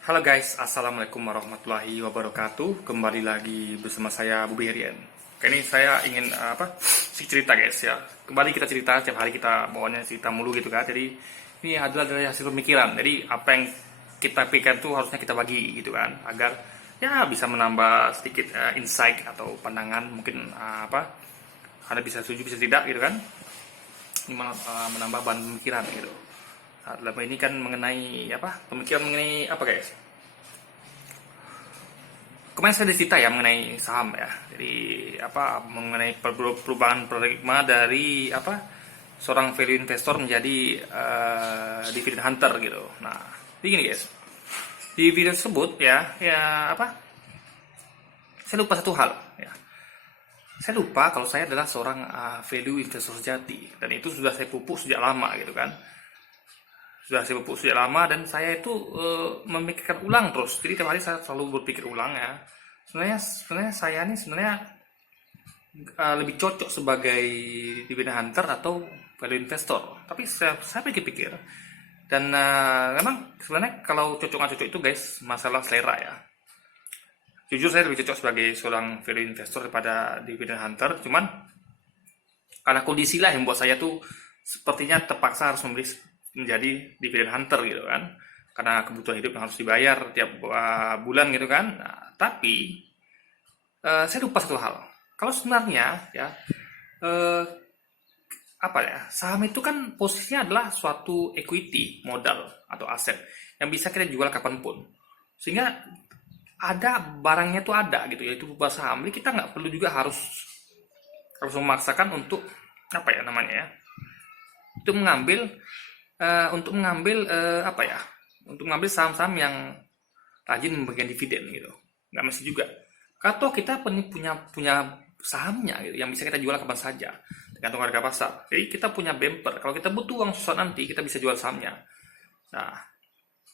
Halo guys, assalamualaikum warahmatullahi wabarakatuh. Kembali lagi bersama saya Bubi Herian. Kali ini saya ingin cerita guys ya. Kembali kita cerita, setiap hari kita bawaannya cerita mulu gitu kan. Jadi ini adalah dari hasil pemikiran. Jadi apa yang kita pikirkan tuh harusnya kita bagi gitu kan, agar ya bisa menambah sedikit insight atau pandangan mungkin Anda bisa setuju bisa tidak gitu kan. Ini menambah bahan pemikiran gitu. Nah, dalam ini kan mengenai pemikiran mengenai apa guys? Kemarin saya ada cerita ya mengenai saham ya. Jadi mengenai perubahan paradigma dari seorang value investor menjadi dividend hunter gitu. Nah, begini guys. Di video tersebut saya lupa satu hal ya. Saya lupa kalau saya adalah seorang value investor sejati, dan itu sudah saya pupuk sejak lama gitu kan. Sudah saya pupuk sejak lama, dan saya itu memikirkan ulang terus. Jadi tiap hari saya selalu berpikir ulang ya. Sebenarnya saya ini lebih cocok sebagai dividend hunter atau value investor. Tapi saya pikir-pikir, dan memang sebenarnya kalau cocok nggak cocok itu guys masalah selera ya. Jujur saya lebih cocok sebagai seorang value investor daripada dividend hunter. Cuman karena kondisi lah yang membuat saya tuh sepertinya terpaksa harus menjadi dividend hunter gitu kan, karena kebutuhan hidup yang harus dibayar tiap bulan gitu kan. Nah, tapi saya lupa satu hal. Kalau sebenarnya ya saham itu kan posisinya adalah suatu equity, modal atau aset yang bisa kita jual kapanpun, sehingga ada barangnya tuh ada gitu, yaitu berupa saham. Jadi kita nggak perlu juga harus memaksakan untuk untuk mengambil untuk mengambil saham-saham yang rajin memberikan dividen gitu. Nggak mesti juga. Atau kita punya sahamnya gitu, yang bisa kita jual kapan saja tergantung harga pasar. Jadi kita punya bumper. Kalau kita butuh uang susah nanti, kita bisa jual sahamnya. Nah,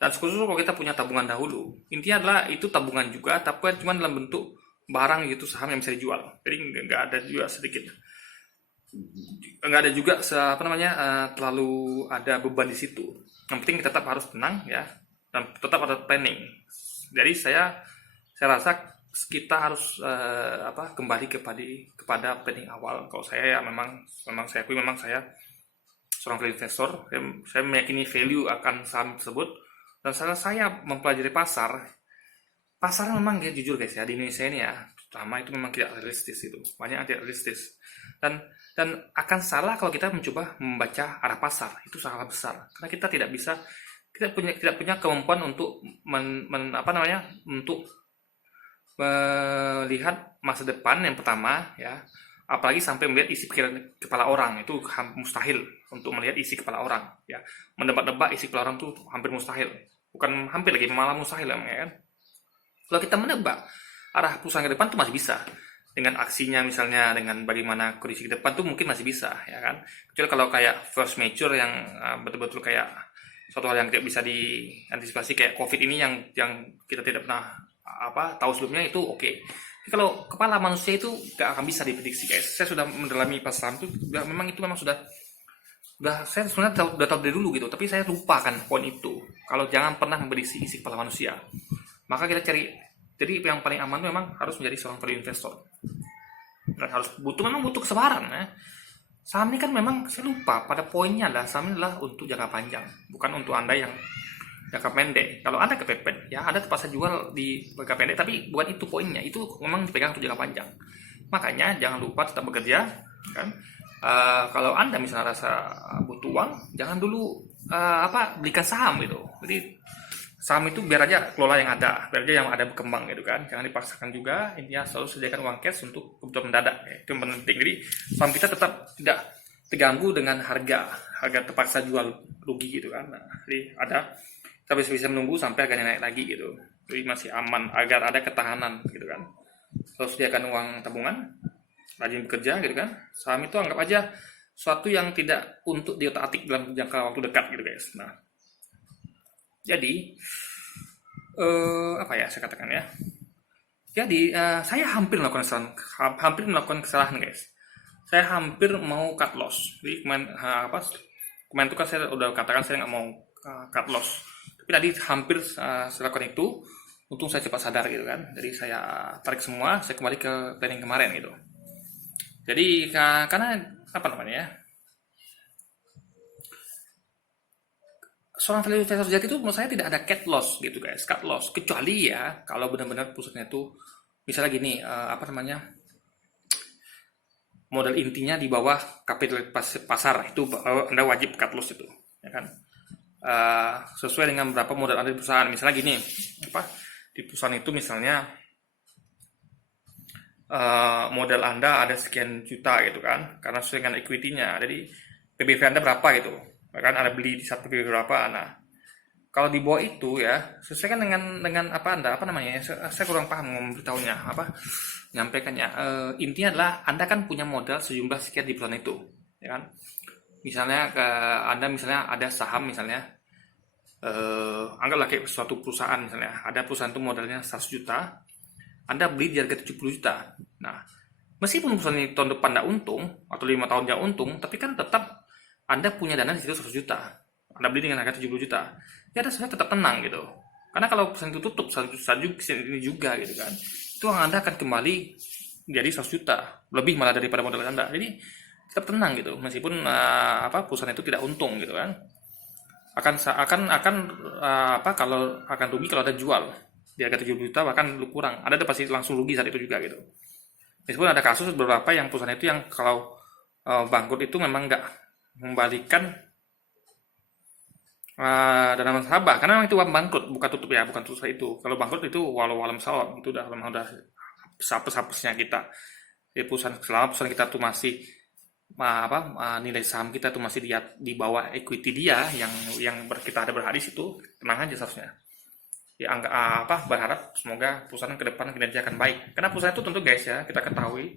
dan khusus kalau kita punya tabungan dahulu, intinya adalah itu tabungan juga, tapi cuma dalam bentuk barang gitu, saham yang bisa dijual. Jadi nggak ada juga sedikit, nggak ada juga terlalu ada beban di situ. Yang penting kita tetap harus tenang ya, dan tetap ada planning. Jadi saya rasa kita harus kembali kepada planning awal. Kalau saya ya memang saya akui memang saya seorang value investor. Saya meyakini value akan saham tersebut, dan saya mempelajari pasar memang dia jujur guys ya, di Indonesia ini ya terutama itu memang tidak realistis, itu banyak yang tidak realistis, dan akan salah kalau kita mencoba membaca arah pasar. Itu salah besar karena kita tidak punya kemampuan untuk untuk melihat masa depan yang pertama ya, apalagi sampai melihat isi pikiran kepala orang. Itu mustahil untuk melihat isi kepala orang ya. Menebak-nebak isi kepala orang tuh hampir mustahil, bukan hampir lagi, malah mustahil ya kan. Kalau kita menebak arah perusahaan ke depan tuh masih bisa, dengan aksinya misalnya, dengan bagaimana kondisi ke depan tuh mungkin masih bisa ya kan. Kecuali kalau kayak first major yang betul-betul kayak suatu hal yang tidak bisa diantisipasi kayak COVID ini, yang kita tidak pernah tahu sebelumnya, itu oke. Tapi kalau kepala manusia itu gak akan bisa diprediksi guys. Saya sudah mendalami pasar itu, memang sudah saya sebenarnya udah tahu dari dulu gitu, tapi saya lupakan poin itu. Kalau jangan pernah memprediksi isi kepala manusia, maka kita cari. Jadi yang paling aman memang harus menjadi seorang value investor, dan memang butuh kesabaran ya. Saham ini kan memang saya lupa pada poinnya adalah saham ini adalah untuk jangka panjang, bukan untuk Anda yang jangka pendek. Kalau Anda kepepet ya, Anda terpaksa jual di jangka pendek, tapi bukan itu poinnya. Itu memang dipegang untuk jangka panjang. Makanya jangan lupa tetap bekerja kan. Kalau Anda misalnya rasa butuh uang, jangan dulu belikan saham gitu. Jadi saham itu biar aja kelola yang ada, biar aja yang ada berkembang gitu kan. Jangan dipaksakan juga. Intinya selalu sediakan uang cash untuk kebutuhan mendadak ya. Itu yang penting. Jadi saham kita tetap tidak terganggu dengan harga terpaksa jual rugi gitu kan. Nah, jadi kita bisa menunggu sampai harganya naik lagi gitu. Jadi masih aman, agar ada ketahanan gitu kan. Selalu sediakan uang tabungan, rajin bekerja gitu kan. Saham itu anggap aja suatu yang tidak untuk diotak-atik dalam jangka waktu dekat gitu guys. Nah, jadi saya katakan ya. Jadi saya hampir melakukan kesalahan guys. Saya hampir mau cut loss. Jadi kemarin itu kan saya udah katakan saya nggak mau cut loss. Tapi Tapi tadi hampir saya lakukan itu, untung saya cepat sadar gitu kan. Jadi saya tarik semua, saya kembali ke planning kemarin gitu. Jadi karena apa namanya ya, seorang value investor sejati itu menurut saya tidak ada cut loss gitu guys, cut loss, kecuali ya kalau benar-benar pusatnya itu misalnya gini, apa namanya, modal intinya di bawah kapital pasar, itu Anda wajib cut loss itu, ya kan. Sesuai dengan berapa modal Anda di perusahaan. Misalnya gini, apa di perusahaan itu misalnya modal Anda ada sekian juta gitu kan, karena sesuai dengan equity-nya. Jadi PBV Anda berapa gitu, kan Anda beli di satu PBV berapa. Nah, kalau di bawah itu ya sesuaikan dengan apa Anda, apa namanya, saya kurang paham memberitahunya, apa nyampaikannya. Intinya adalah Anda kan punya modal sejumlah sekian di perusahaan itu, ya kan. Misalnya Anda misalnya ada saham misalnya, anggaplah kayak suatu perusahaan, misalnya ada perusahaan itu modalnya 100 juta, Anda beli di harga 70 juta. Nah, meskipun perusahaan ini tahun depan tidak untung atau 5 tahun tidak untung, tapi kan tetap Anda punya dana di situ 100 juta. Anda beli dengan harga 70 juta. Ya Anda sebenarnya tetap tenang gitu. Karena kalau perusahaan itu tutup 100 juta ini juga gitu kan, itu Anda akan kembali jadi 100 juta, lebih malah daripada modal Anda. Jadi tetap tenang gitu, meskipun perusahaan itu tidak untung gitu kan. Akan apa, kalau akan rugi kalau ada jual di harga 70 juta, bahkan lu kurang, Anda pasti langsung rugi saat itu juga gitu. Meskipun ada kasus beberapa yang perusahaan itu yang kalau bangkrut itu memang nggak membalikan dana nasabah, karena memang itu bangkrut, bukan tutup ya, bukan tutup itu. Kalau bangkrut itu walau alam sawab, itu udah hapus-hapusnya kita. Di perusahaan, selama perusahaan kita tuh masih nilai saham kita tuh masih di bawah equity dia yang kita ada berhari situ, tenang aja seharusnya. Ya berharap semoga perusahaan ke depan kinerja akan baik. Karena perusahaan itu tentu guys ya, kita ketahui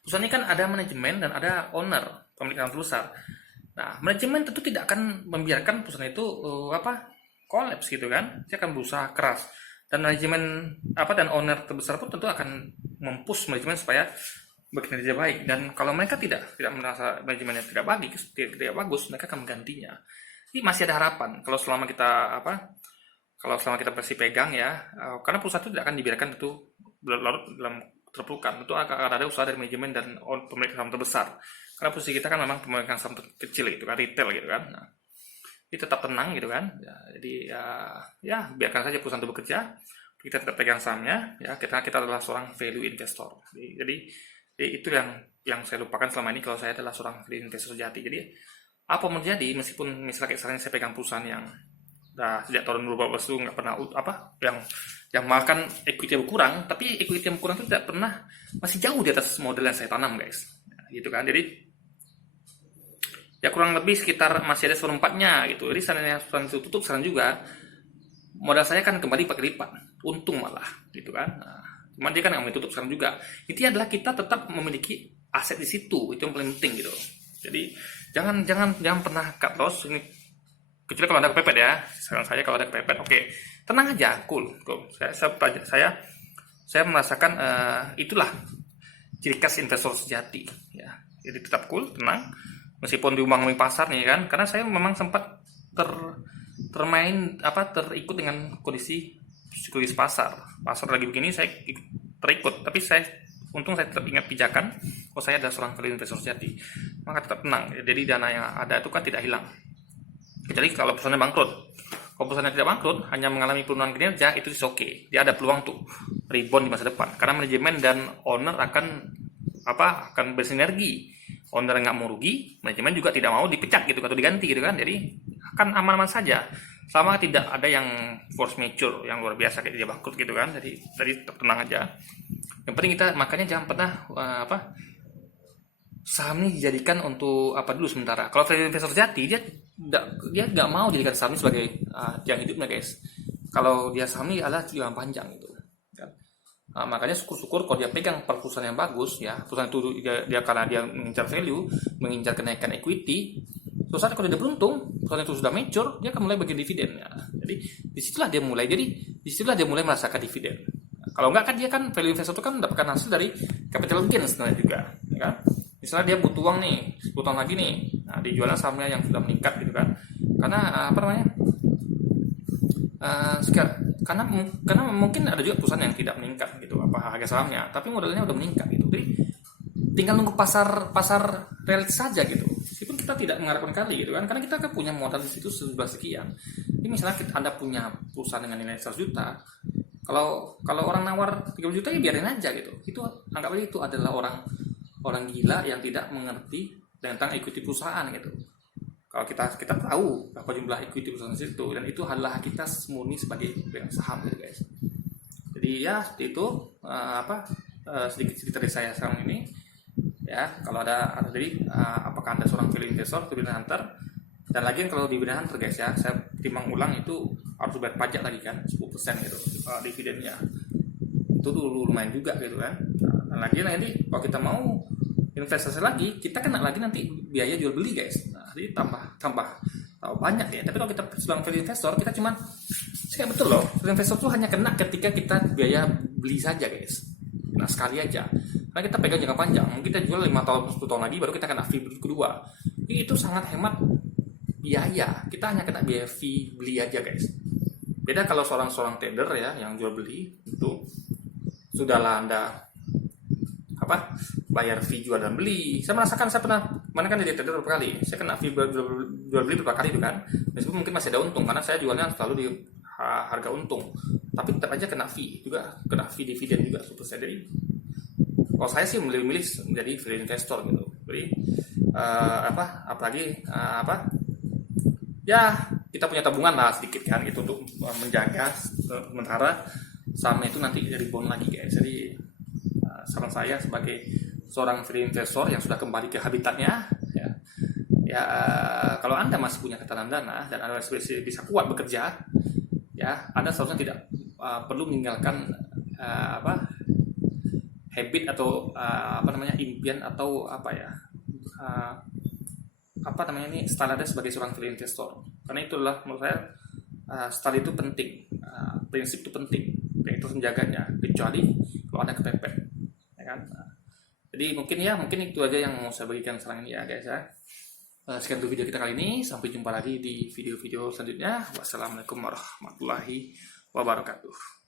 perusahaan ini kan ada manajemen dan ada owner, pemilik saham besar. Nah, manajemen tentu tidak akan membiarkan perusahaan itu kolaps gitu kan. Dia akan berusaha keras. Dan manajemen dan owner terbesar pun tentu akan mempush manajemen supaya bekerja baik. Dan kalau mereka tidak merasa manajemennya tidak bagus, mereka akan menggantinya. Jadi masih ada harapan kalau selama kita masih pegang ya, karena perusahaan itu tidak akan dibiarkan itu larut dalam terpurukan. Itu akan ada usaha dari manajemen dan pemilik saham terbesar. Karena posisi kita kan memang pemilik saham kecil gitu kan, retail gitu kan. Nah, jadi tetap tenang gitu kan. Ya, jadi ya biarkan saja perusahaan itu bekerja. Kita tetap pegang sahamnya ya. Kita adalah seorang value investor. Jadi itu yang saya lupakan selama ini kalau saya adalah seorang value investor sejati. Jadi apa mau terjadi, meskipun misalnya kayak sekarang saya pegang perusahaan yang sejak tahun 2012 itu nggak pernah yang makan equity yang berkurang, tapi equity yang berkurang itu tidak pernah, masih jauh di atas modal yang saya tanam guys, gitu kan. Jadi ya kurang lebih sekitar masih ada seperempatnya gitu. Jadi seandainya perusahaan itu tutup sekarang juga, modal saya kan kembali pakai lipat, untung malah gitu kan. Nah, cuman dia kan nggak mau tutup sekarang juga. Intinya adalah kita tetap memiliki aset di situ, itu yang paling penting gitu. Jadi jangan pernah cut loss ini. Kecuali kalau ada kepepet ya, saran saya kalau ada kepepet, oke, tenang aja, cool. Saya merasakan itulah ciri khas investor sejati, ya. Jadi tetap cool, tenang, meskipun diumang-uming pasar nih kan, karena saya memang sempat terikut dengan kondisi psikologis pasar lagi begini, saya terikut, tapi untung saya tetap ingat pijakan, saya adalah seorang investor sejati, maka tetap tenang. Jadi dana yang ada itu kan tidak hilang. Kecuali kalau perusahaannya bangkrut. Kalau perusahaannya tidak bangkrut, hanya mengalami penurunan kinerja, itu oke. Dia ada peluang tuh rebound di masa depan. Karena manajemen dan owner akan bersinergi. Owner nggak mau rugi, manajemen juga tidak mau dipecat gitu atau diganti gitu kan. Jadi akan aman-aman saja. Selama tidak ada yang force majeure yang luar biasa kayak dia bangkrut gitu kan. Jadi tetap tenang aja. Yang penting kita makanya jangan pernah saham ini dijadikan untuk dulu sementara. Kalau value investor sejati, dia nggak mau jadikan saham ini sebagai tiang hidupnya guys. Kalau dia saham ini adalah tujuan panjang gitu kan. Makanya syukur-syukur kalau dia pegang perusahaan yang bagus ya, perusahaan itu dia karena dia mengincar value, mengincar kenaikan equity. Suatu saat kalau dia beruntung, perusahaan itu sudah mature, dia akan mulai bagi dividen ya. Jadi disitulah dia mulai merasakan dividen. Kalau enggak kan dia kan value investor itu kan mendapatkan hasil dari capital gain sebenarnya juga, ya kan? Misalnya dia butuh uang nih, 10 tahun lagi nih, nah dijualnya sahamnya yang sudah meningkat gitu kan. Karena karena mungkin ada juga perusahaan yang tidak meningkat gitu apa harga sahamnya, tapi modalnya udah meningkat gitu. Jadi tinggal nunggu pasar realitas saja gitu. Meskipun kita tidak mengharapkan kali gitu kan, karena kita kan punya modal di situ sebelah sekian. Ini misalnya Anda punya perusahaan dengan nilai 100 juta, kalau orang nawar 30 juta ya biarin aja gitu. Itu anggap aja itu adalah orang gila yang tidak mengerti tentang equity perusahaan gitu. Kalau kita tahu berapa jumlah equity perusahaan itu, dan itu adalah kita murni sebagai pemegang saham gitu guys. Jadi ya seperti itu sedikit dari saya sekarang ini ya. Kalau ada jadi apakah Anda seorang value investor, dividend hunter, dan lagi kalau dividend hunter guys ya, saya timbang ulang itu harus bayar pajak lagi kan 10% gitu dividennya. Itu dulu lumayan juga gitu kan. Nah, lagi nanti kalau kita mau investasi lagi, kita kena lagi nanti biaya jual beli guys. Nah, jadi tambah banyak ya. Tapi kalau kita sebagai value investor, kita cuman betul loh, value investor tuh hanya kena ketika kita biaya beli saja guys. Nah sekali aja, karena kita pegang jangka panjang, mungkin kita jual 5 tahun 10 tahun lagi baru kita kena fee kedua. Itu sangat hemat biaya, kita hanya kena biaya fee beli aja guys. Beda kalau seorang trader ya yang jual beli, itu sudahlah Anda bayar fee jual dan beli. Saya merasakan, saya pernah mana kan jadi trader beberapa kali, saya kena fee jual beli beberapa kali itu kan, meskipun mungkin masih ada untung karena saya jualnya selalu di harga untung, tapi tetap aja kena fee juga, kena fee dividen juga super. Jadi kalau saya sih milih menjadi value investor gitu. Jadi apalagi ya kita punya tabungan lah sedikit kan gitu untuk menjaga sementara sahamnya itu nanti rebound lagi guys. Jadi saran saya sebagai seorang value investor yang sudah kembali ke habitatnya ya, kalau Anda masih punya ketahanan dana dan Anda bisa kuat bekerja ya, Anda seharusnya tidak perlu meninggalkan habit atau impian atau style Anda sebagai seorang value investor. Karena itulah menurut saya style itu penting, prinsip itu penting, dan itu menjaganya, kecuali kalau Anda kepepet ya kan. Jadi mungkin itu aja yang mau saya bagikan sekarang ini ya guys ya. Sekian untuk video kita kali ini, sampai jumpa lagi di video-video selanjutnya. Wassalamualaikum warahmatullahi wabarakatuh.